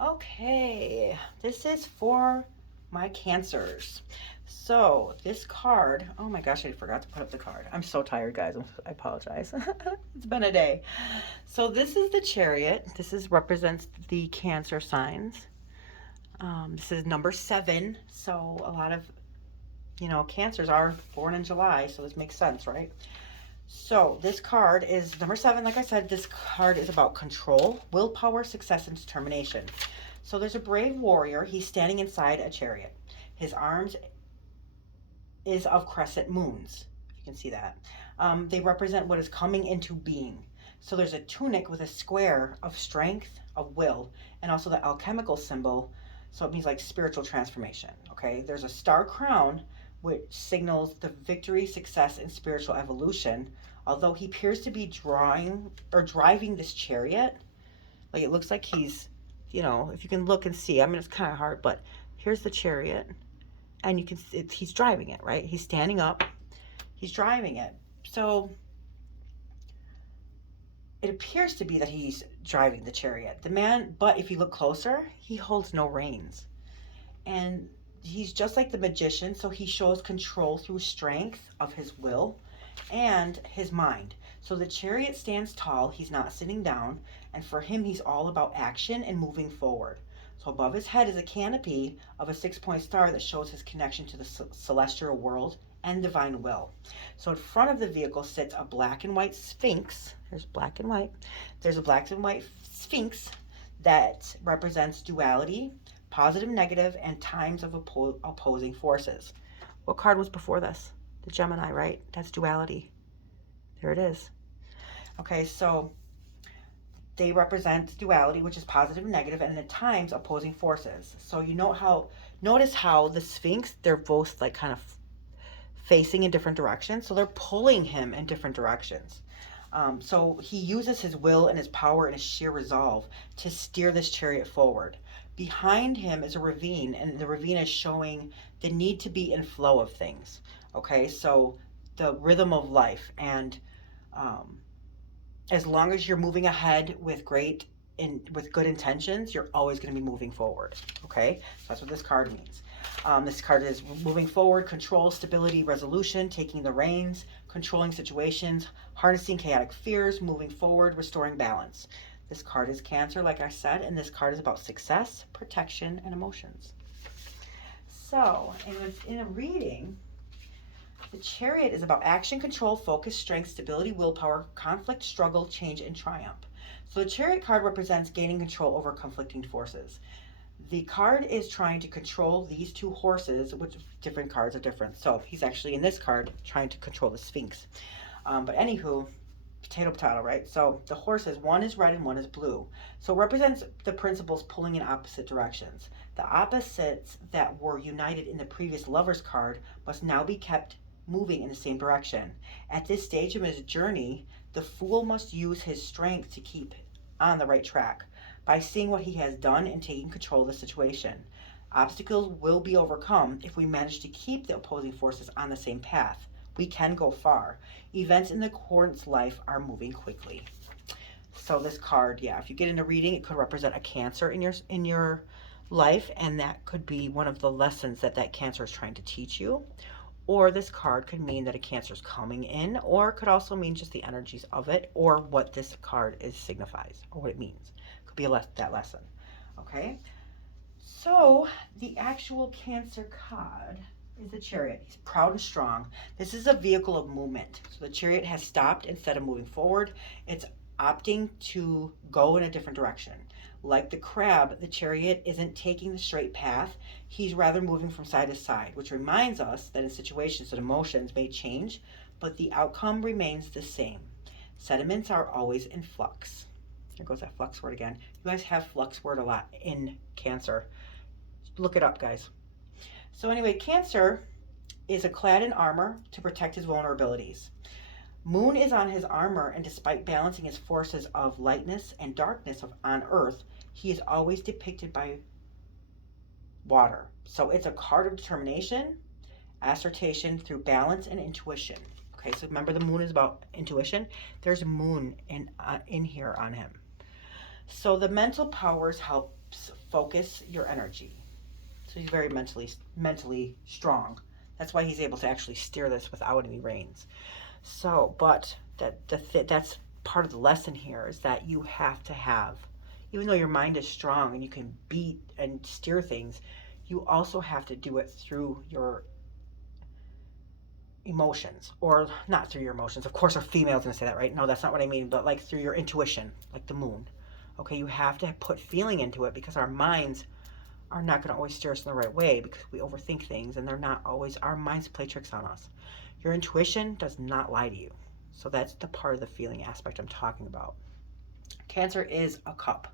Okay, this is for my Cancers. So this card, oh my gosh, I forgot to put up the card. I'm so tired, guys. I apologize. It's been a day. So this is the Chariot. This is represents the Cancer signs. This is number 7. So a lot of, Cancers are born in July, so this makes sense, right? So this card is number 7. Like I said, this card is about control, willpower, success, and determination. So there's a brave warrior. He's standing inside a chariot. His arms is of crescent moons. You can see that. They represent what is coming into being. So there's a tunic with a square of strength, of will, and also the alchemical symbol. So it means like spiritual transformation. Okay. There's a star crown which signals the victory, success, and spiritual evolution. Although he appears to be driving this chariot, like it looks like he's, if you can look and see, I mean, it's kind of hard, but here's the chariot, and you can see he's driving it, right? He's standing up, he's driving it. So it appears to be that he's driving the chariot. The man, but if you look closer, he holds no reins. And he's just like the magician, so he shows control through strength of his will and his mind. So the chariot stands tall, he's not sitting down, and for him, he's all about action and moving forward. So above his head is a canopy of a 6-point star that shows his connection to the celestial world and divine will. So in front of the vehicle sits a black and white sphinx. There's black and white. There's a black and white sphinx that represents duality, positive, negative, and times of opposing forces. What card was before this? The Gemini, right? That's duality. There it is. Okay, so they represent duality, which is positive and negative, and at times opposing forces. So notice how the Sphinx, they're both like kind of facing in different directions. So they're pulling him in different directions. So he uses his will and his power and his sheer resolve to steer this chariot forward. Behind him is a ravine, and the ravine is showing the need to be in flow of things. Okay, so the rhythm of life, and as long as you're moving ahead with with good intentions, you're always going to be moving forward. Okay, so that's what this card means. This card is moving forward, control, stability, resolution, taking the reins, controlling situations, harnessing chaotic fears, moving forward, restoring balance. This card is Cancer, like I said, and this card is about success, protection, and emotions. So, in a reading, the Chariot is about action, control, focus, strength, stability, willpower, conflict, struggle, change, and triumph. So the Chariot card represents gaining control over conflicting forces. The card is trying to control these two horses, which different cards are different. So he's actually in this card trying to control the Sphinx. But anywho, potato, right? So the horses, one is red and one is blue. So it represents the principles pulling in opposite directions. The opposites that were united in the previous Lover's card must now be kept moving in the same direction. At this stage of his journey, the Fool must use his strength to keep on the right track by seeing what he has done and taking control of the situation. Obstacles will be overcome if we manage to keep the opposing forces on the same path. We can go far. Events in the Court's life are moving quickly. So this card, yeah, if you get into reading, it could represent a Cancer in your life, and that could be one of the lessons that Cancer is trying to teach you. Or this card could mean that a Cancer is coming in, or it could also mean just the energies of it, or what this card signifies, or what it means. It could be that lesson. Okay, so the actual Cancer card is the Chariot. He's proud and strong. This is a vehicle of movement. So the Chariot has stopped instead of moving forward. It's opting to go in a different direction. Like the crab, the Chariot isn't taking the straight path. He's rather moving from side to side, which reminds us that in situations that emotions may change, but the outcome remains the same. Sentiments are always in flux. There goes that flux word again. You guys have flux word a lot in Cancer. Look it up, guys. So anyway, Cancer is clad in armor to protect his vulnerabilities. Moon is on his armor, and despite balancing his forces of lightness and darkness on Earth, he is always depicted by water. So it's a card of determination, assertion through balance and intuition. Okay, so remember the Moon is about intuition. There's Moon in here on him. So the mental powers helps focus your energy. So he's very mentally strong. That's why he's able to actually steer this without any reins. So, but that's part of the lesson here, is that you have to have, even though your mind is strong and you can beat and steer things, you also have to do it through your emotions, or not through your emotions. Of course, a female's gonna say that, right? No, that's not what I mean, but like through your intuition, like the moon. Okay, you have to put feeling into it, because our minds are not going to always steer us in the right way, because we overthink things, and they're not always, our minds play tricks on us. Your intuition does not lie to you. So that's the part of the feeling aspect I'm talking about. Cancer is a cup.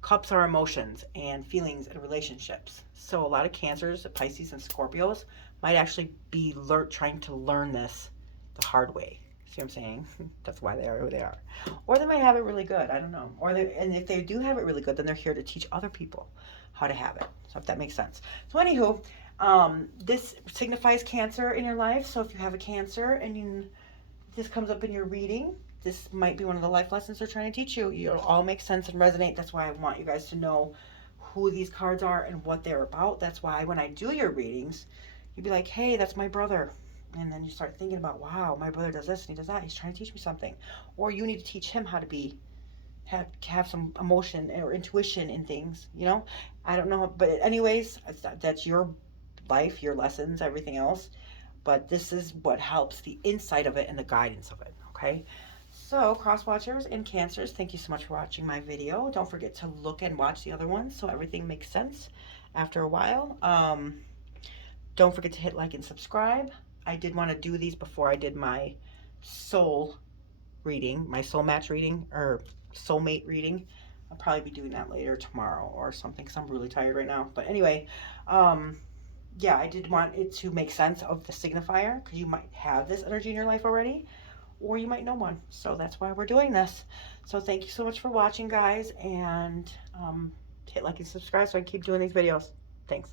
Cups are emotions and feelings and relationships. So a lot of Cancers, Pisces, and Scorpios might actually be trying to learn this the hard way. See what I'm saying? That's why they are who they are. Or they might have it really good. I don't know. And if they do have it really good, then they're here to teach other people how to have it. So if that makes sense. So anywho, this signifies Cancer in your life. So if you have a Cancer and this comes up in your reading, this might be one of the life lessons they're trying to teach you. It'll all make sense and resonate. That's why I want you guys to know who these cards are and what they're about. That's why when I do your readings, you'd be like, hey, that's my brother. And then you start thinking about, wow, my brother does this and he does that. He's trying to teach me something. Or you need to teach him how to have some emotion or intuition in things, you know? I don't know. But anyways, that's your life, your lessons, everything else. But this is what helps the insight of it and the guidance of it, okay? So, cross watchers and Cancers, thank you so much for watching my video. Don't forget to look and watch the other ones so everything makes sense after a while. Don't forget to hit like and subscribe. I did want to do these before I did my soul reading, my soul match reading, or soulmate reading. I'll probably be doing that later tomorrow or something, because I'm really tired right now. But anyway, yeah, I did want it to make sense of the signifier, because you might have this energy in your life already, or you might know one. So that's why we're doing this. So thank you so much for watching, guys, and hit like and subscribe so I can keep doing these videos. Thanks.